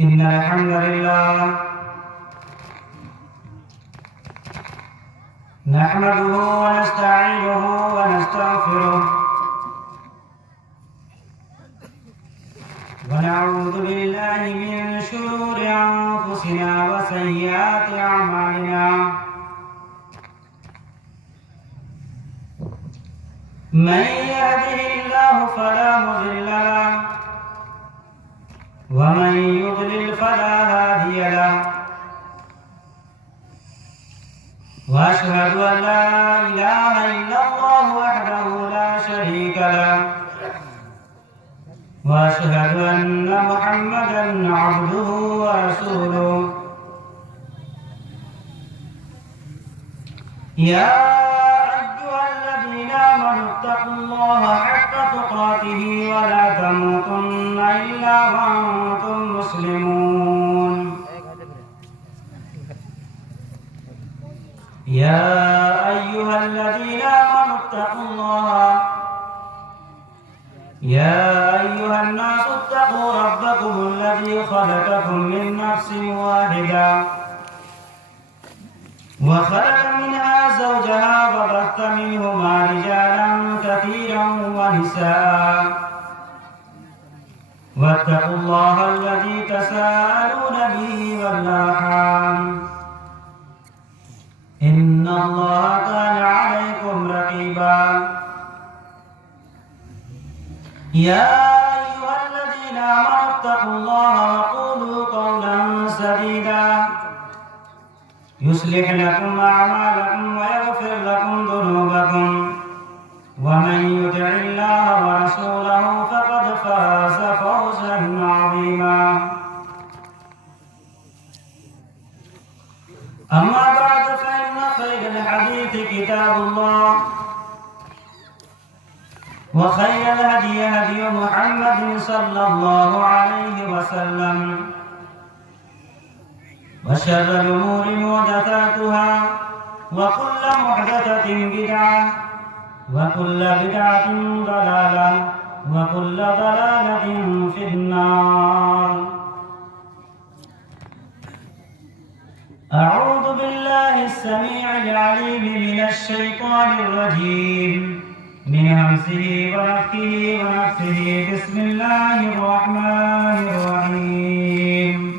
إن الحمد لله نحمده ونستعينه ونستغفره ونعوذ بالله من شرور أنفسنا وسيئات أعمالنا من يهده الله فلا مضل له ومن يضلل فلا هادي له وأشهد أن لا إله إلا الله وحده لا شريك له وأشهد أن محمدا عبده ورسوله يا أيها الذين آمنوا اتقوا الله حق تقاته ولا تموتن إلا وأنتم مسلمون يا أيها الذين آمنوا اتقوا الله يا أيها الناس اتقوا ربكم الذي خلقكم من نفس واحدة وخلق منها زوجها وبث منهما رجالا كثيرا ونساء واتقوا الله الذي تساءلون به والأرحام إن الله كان عليكم رقيبا يا أيها الذين آمنوا اتقوا الله وقولوا قولا سديدا يصلح لكم أعمالكم ويغفر لكم ذنوبكم ومن يطع الله ورسوله فقد فاز فوزا عظيما أما بعد فإن خير الحديث كتاب الله وخير الهدي هدي محمد صلى الله عليه وسلم وشر الأمور محدثاتها وكل محدثة بدعة وكل بدعة ضلالة وكل ضلالة في النار أعوذ بالله السميع العليم من الشيطان الرجيم من همزه ونفخه ونفثه بسم الله الرحمن الرحيم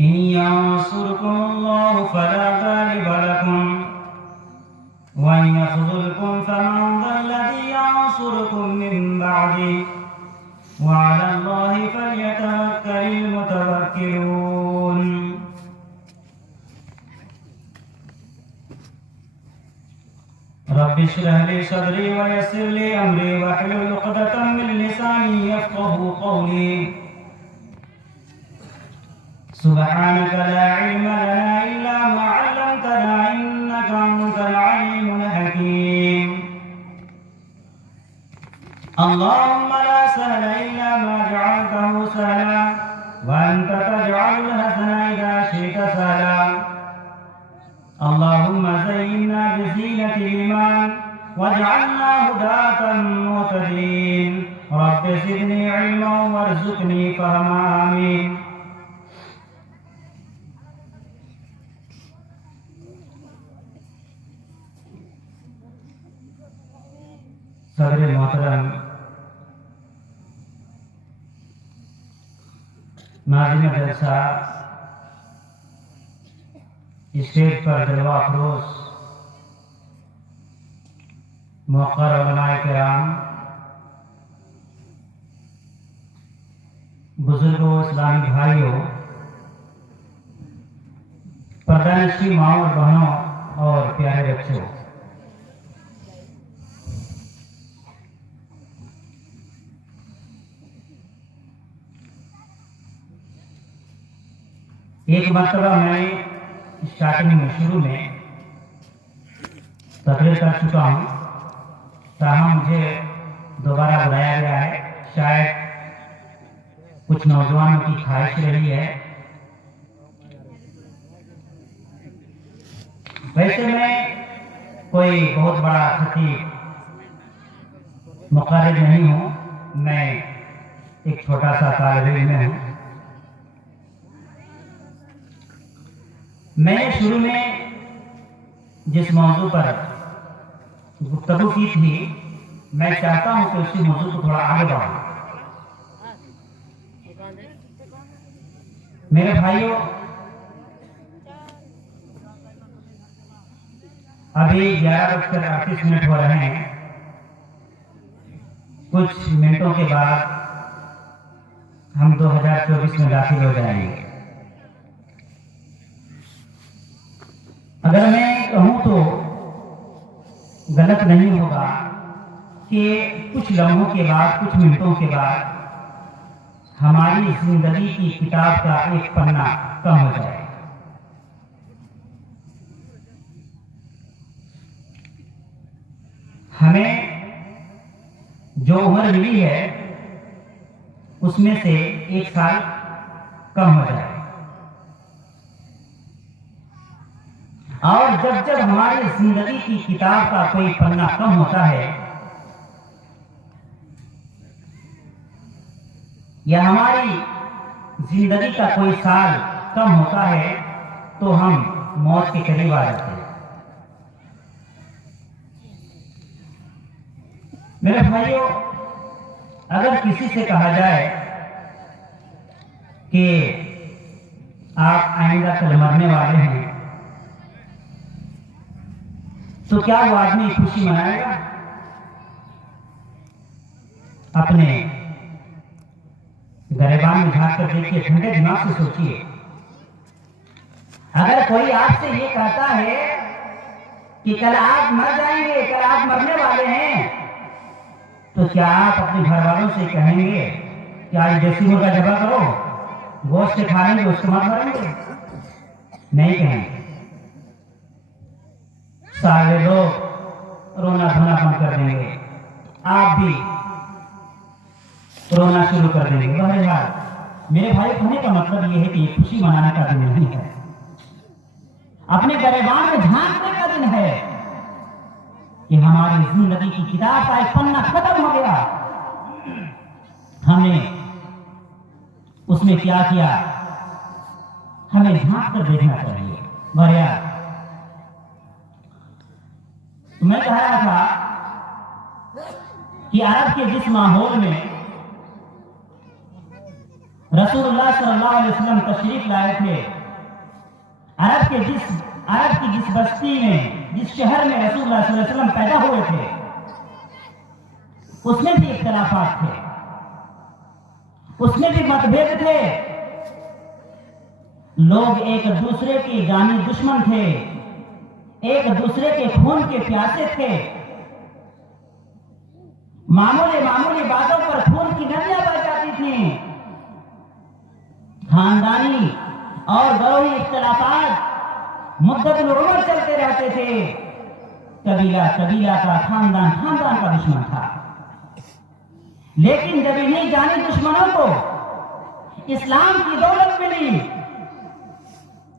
إن ينصركم الله فلا غالب لكم وإن يخذلكم فمن ذا الذي ينصركم من بعده وعلى الله فليتوكل المتوكلون رب اشرح لي صدري ويسر لي أمري واحلل عقدة من لساني يفقهوا قولي سبحانك لا علم لنا إلا ما علمتنا إنك أنت العليم الحكيم اللهم لا سهل إلا ما جعلته سهلا وأنت تجعل الحزن إذا شئت سهلا اللهم زينا بزينة الإيمان واجعلنا هداة مهتدين رب زدني علما وارزقني فهما آمين صدر محترم ناظرین جلسہ اسٹیج پر جلوہ افروز موقر علماء کرام بزرگوں اسلامی بھائیوں پردہ نشین ماؤں اور بہنوں اور پیارے بچوں ایک مرتبہ میں اسٹارٹنگ میں شروع میں تقریر کر چکا ہوں تاہم مجھے دوبارہ بلایا گیا ہے شاید کچھ نوجوانوں کی خواہش رہی ہے ویسے میں کوئی بہت بڑا خطیب مقرر نہیں ہوں، میں ایک چھوٹا سا طالب علم ہوں۔ میں نے شروع میں جس موضوع پر گفتگو کی تھی، میں چاہتا ہوں کہ اسی موضوع کو تھوڑا آگے بڑھاؤں۔ میرے بھائیوں، ابھی 11:38 ہو رہے ہیں۔ کچھ منٹوں کے بعد ہم 2024 میں داخل ہو جائیں گے۔ اگر میں کہوں تو غلط نہیں ہوگا کہ کچھ لمحوں کے بعد، کچھ منٹوں کے بعد ہماری زندگی کی کتاب کا ایک پنہ کم ہو جائے۔ ہمیں جو عمر ملی ہے اس میں سے 1 سال کم ہو جائے، اور جب جب ہماری زندگی کی کتاب کا کوئی پنہ کم ہوتا ہے یا ہماری زندگی کا کوئی سال کم ہوتا ہے تو ہم موت کے قریب آ جاتے ہیں۔ میرے بھائیوں، اگر کسی سے کہا جائے کہ آپ آئندہ کل مرنے والے ہیں تو کیا وہ آدمی خوشی منائے گا؟ اپنے گریبان میں جھانک کر دیکھیے، ٹھنڈے دماغ سے سوچیے۔ اگر کوئی آپ سے یہ کہتا ہے کہ کل آپ مر جائیں گے، کل آپ مرنے والے ہیں، تو کیا آپ اپنے گھر والوں سے کہیں گے کہ آج دیسی مرغا ذبح کرو، گوشت کھا لیں گے، اس کے بعد مریں گے؟ نہیں کہیں گے۔ سارے لوگ رونا دھونا بند کر دیں گے، آپ بھی رونا شروع کر دیں گے۔ بہرحال میرے بھائی، کہنے کا مطلب یہ ہے کہ یہ خوشی منانے کا دن نہیں ہے، اپنے گریبان میں جھانکنے کا دن ہے کہ ہماری زندگی کی کتاب کا ایک پنہ ختم ہو گیا، ہم نے اس میں کیا کیا، ہمیں جھانک کر دیکھنا چاہیے۔ بہرحال میں کہہ رہا تھا کہ عرب کے جس ماحول میں رسول اللہ صلی اللہ علیہ وسلم تشریف لائے تھے، عرب کی جس بستی میں، جس شہر میں رسول اللہ صلی اللہ علیہ وسلم پیدا ہوئے تھے، اس میں بھی اختلافات تھے، اس میں بھی متبھید تھے، لوگ ایک دوسرے کی جانی دشمن تھے، ایک دوسرے کے خون کے پیاسے تھے، معمولی باتوں پر خون کی ندیاں بہ جاتی تھیں، خاندانی اور گروہی اختلافات مدت العمر چلتے رہتے تھے، قبیلہ کا، خاندان کا دشمن تھا۔ لیکن جب انہیں جانی دشمنوں کو اسلام کی دولت ملی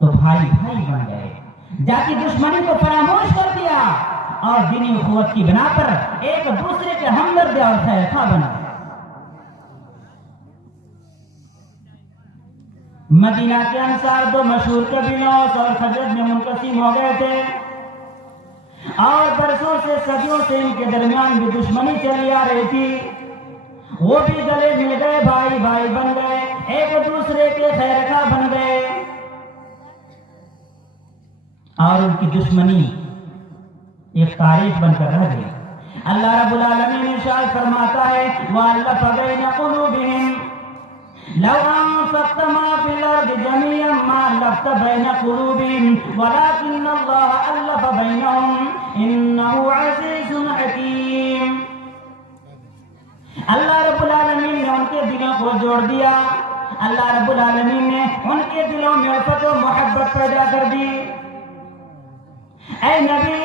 تو بھائی بن گئے، ذاتی دشمنی کو فراموش کر دیا اور دینی اخوت کی بنا پر ایک دوسرے کے ہمدرد اور خیرخواہ بنا۔ مدینہ کے انصار 2 مشہور قبیلوں اوس اور خزرج میں منقسم ہو گئے تھے، اور برسوں سے، صدیوں سے ان کے درمیان بھی دشمنی چلی آ رہی تھی۔ وہ بھی گلے مل گئے، بھائی بن گئے، ایک دوسرے کے خیرخواہ بن گئے، اور ان کی دشمنی ایک تاریخ بن کر رہ گئی۔ اللہ رب العالمین ارشاد فرماتا ہے، وَأَلَّفَ بَيْنَ قُلُوبِهِمْ لو انفقت ما في الارض جميعا ما الفت بين قلوبهم ولكن الله الف بينهم انه عزيز حكيم۔ اللہ رب العالمین نے ان کے دلوں کو جوڑ دیا، اللہ رب العالمین نے ان کے دلوں میں الفت و محبت پیدا کر دی۔ اے نبی،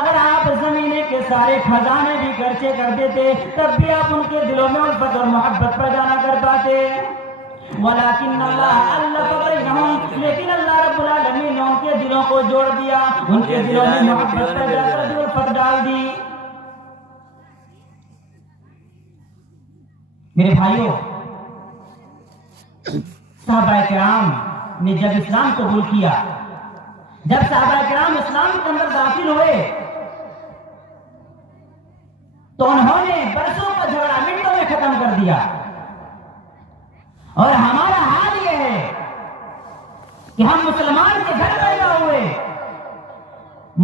اگر آپ زمینے کے سارے خزانے بھی خرچے کر دیتے تب بھی آپ ان کے دلوں میں الفت اور محبت پیدا نہ کر پاتے، ولیکن اللہ الف بینہم، لیکن اللہ رب العالمین نے ان کے دلوں کو جوڑ دیا، ان کے دلوں میں محبت پیدا کر دی، الفت ڈال دی۔ میرے بھائیوں، صحابہ کرام نے جب اسلام قبول کیا، جب صحابہ کرام اسلام کے اندر داخل ہوئے تو انہوں نے برسوں کا جھگڑا منٹوں میں ختم کر دیا. اور ہمارا حال یہ ہے کہ ہم مسلمان کے گھر پیدا ہوئے،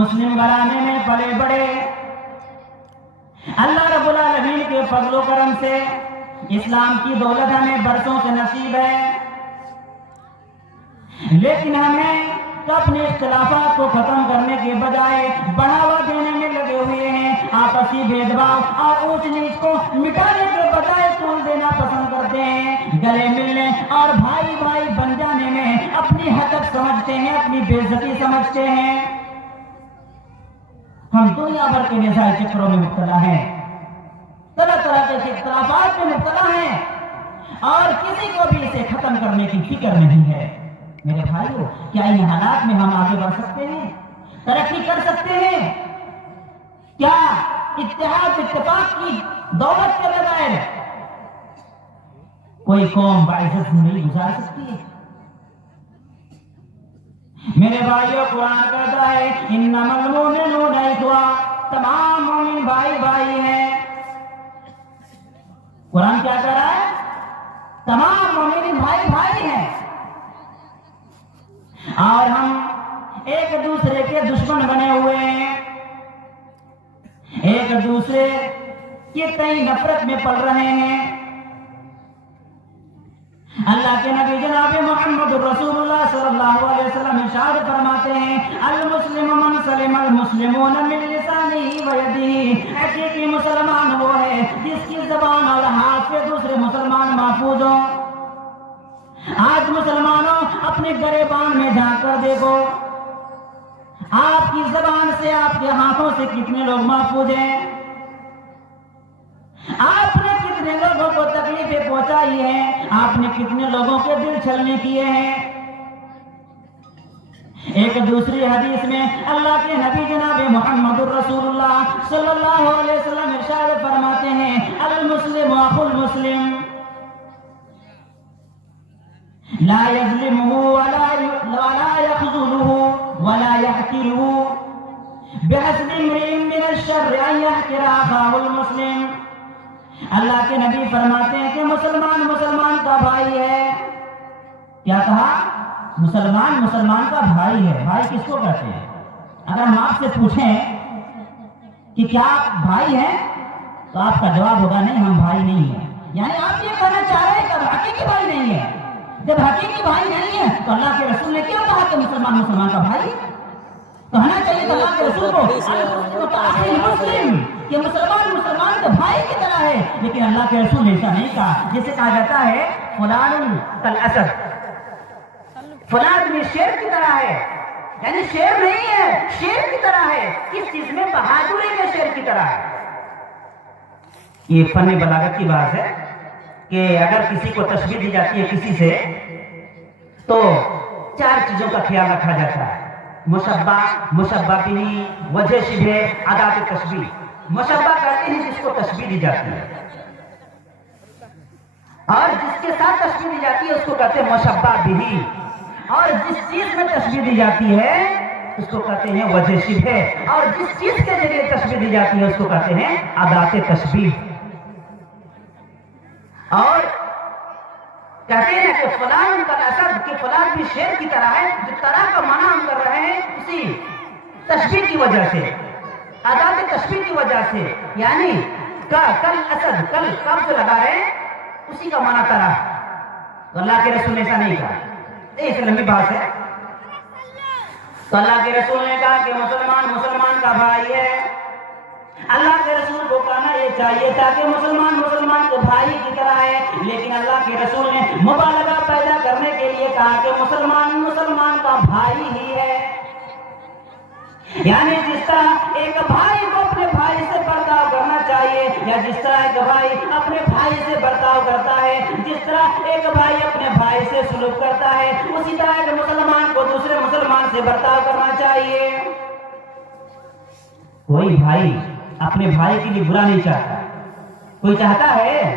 مسلم گھرانے میں پلے بڑے، اللہ رب العالمین کے فضل و کرم سے اسلام کی دولت ہمیں برسوں سے نصیب ہے، لیکن ہمیں تو اپنے اختلافات کو ختم کرنے کے بجائے بڑھاوا دینے میں لگے ہوئے ہیں. آپسی بھید بھاؤ اور اونچ نیچ کو مٹانے کے بجائے طول دینا پسند کرتے ہیں. گلے ملنے اور بھائی بھائی بن جانے میں اپنی حقیقت سمجھتے ہیں، اپنی بے عزتی سمجھتے ہیں. ہم دنیا بھر کے نظام چکروں میں مبتلا ہیں، طرح طرح کے اختلافات میں مبتلا ہیں، اور کسی کو بھی اسے ختم کرنے کی فکر نہیں ہے. میرے بھائیوں، کیا ان حالات میں ہم آگے بڑھ سکتے ہیں، ترقی کر سکتے ہیں؟ کیا اتحاد اتفاق کی دولت کے بغیر کوئی قوم باعزت زندگی گزار سکتی ہے؟ میرے بھائیوں، قرآن کہتا ہے انما المؤمنون اخوہ، تمام مومن بھائی بھائی ہیں. قرآن کیا کہہ رہا ہے؟ تمام مومن بھائی بھائی ہیں، اور ہم ایک دوسرے کے دشمن بنے ہوئے ہیں، ایک دوسرے کے کئی نفرت میں پڑ رہے ہیں. اللہ کے نبی جناب محمد رسول اللہ صلی اللہ علیہ وسلم ارشاد فرماتے ہیں المسلم من سلم المسلمون من لسانه ويده. حقیقی مسلمان وہ ہے جس کی زبان اور ہاتھ سے دوسرے مسلمان محفوظ ہوں. آج مسلمانوں اپنے گریبان میں جھانک کر دیکھو، آپ کی زبان سے، آپ کے ہاتھوں سے کتنے لوگ محفوظ ہیں؟ آپ نے کتنے لوگوں کو تکلیفیں پہنچائی ہیں؟ آپ نے کتنے لوگوں کے دل چھلنے کیے ہیں؟ ایک دوسری حدیث میں اللہ کے نبی جناب محمد رسول اللہ صلی اللہ علیہ وسلم ارشاد فرماتے ہیں المسلم اخو المسلم لا يظلمه ولا يخذله ولا يحقره بحسب امرئ من الشر ان يحقر اخاه المسلم. اللہ کے نبی فرماتے ہیں کہ مسلمان مسلمان کا بھائی ہے. کیا کہا؟ مسلمان مسلمان کا بھائی ہے. بھائی کس کو کہتے ہیں؟ اگر ہم آپ سے پوچھیں کہ کیا آپ بھائی ہیں تو آپ کا جواب ہوگا نہیں، ہم بھائی نہیں ہیں. یعنی آپ یہ کہنا چاہ رہے ہیں کہ حقیقی بھائی نہیں ہے. جب حقیقی بھائی نہیں ہے تو اللہ کے رسول نے کیا کہا کہ مسلمان مسلمان کا بھائی کہنا چاہیے کہ اللہ کے رسول کو مسلم کہ مسلمان مسلمان کے بھائی کی طرح ہے. لیکن اللہ کے رسول نے ایسا نہیں کہا. جسے کہا جاتا ہے فلان کالاسد، فلان بھی شیر کی طرح ہے، یعنی شیر نہیں ہے، شیر کی طرح ہے. کس چیز میں؟ بہادری میں شیر کی طرح ہے. یہ فن بلاغت کی بات ہے کہ اگر کسی کو تشبیہ دی جاتی ہے کسی سے تو چار چیزوں کا خیال رکھا جاتا ہے: مشبہ، مشبہ بہ، وجہ شبہ، ادات تشبیہ. مشبہ کہتے ہیں جس کو تشبیہ دی جاتی ہے، اور جس کے ساتھ تشبیہ دی جاتی ہے اس کو کہتے ہیں مشبہ بہ، اور جس چیز میں تشبیہ دی جاتی ہے اس کو کہتے ہیں وجہ شبہ، اور جس چیز کے ذریعے تشبیہ دی جاتی ہے اس کو کہتے ہیں ادات تشبیہ. اور کہتے ہیں کہ فلان کا اسد، کہ فلان بھی شیر کی طرح ہے. جو طرح کا معنی ہم کر رہے ہیں اسی تشبیہ کی وجہ سے، ادات تشبیہ کی وجہ سے. یعنی کل اسد، کل کب سے لگا رہے ہیں اسی کا معنی طرح. تو اللہ کے رسول نے ایسا نہیں کہا. ایک لمبی بات ہے. تو اللہ کے رسول نے کہا کہ مسلمان مسلمان کا بھائی ہے. اللہ کے رسول کو کہنا یہ چاہیے تھا کہ مسلمان مسلمان کے بھائی کی طرح ہے، لیکن اللہ کے رسول نے مبالغہ پیدا کرنے کے لیے کہا کہ مسلمان مسلمان کا بھائی ہی ہے. یعنی جس طرح ایک بھائی کو اپنے بھائی سے برتاؤ کرنا چاہیے، یا جس طرح ایک بھائی اپنے بھائی سے برتاؤ کرتا ہے، جس طرح ایک بھائی اپنے بھائی سے سلوک کرتا ہے، اسی طرح ایک مسلمان کو دوسرے مسلمان سے برتاؤ کرنا چاہیے. کوئی بھائی اپنے بھائی کے لیے برا نہیں چاہتا. کوئی چاہتا ہے؟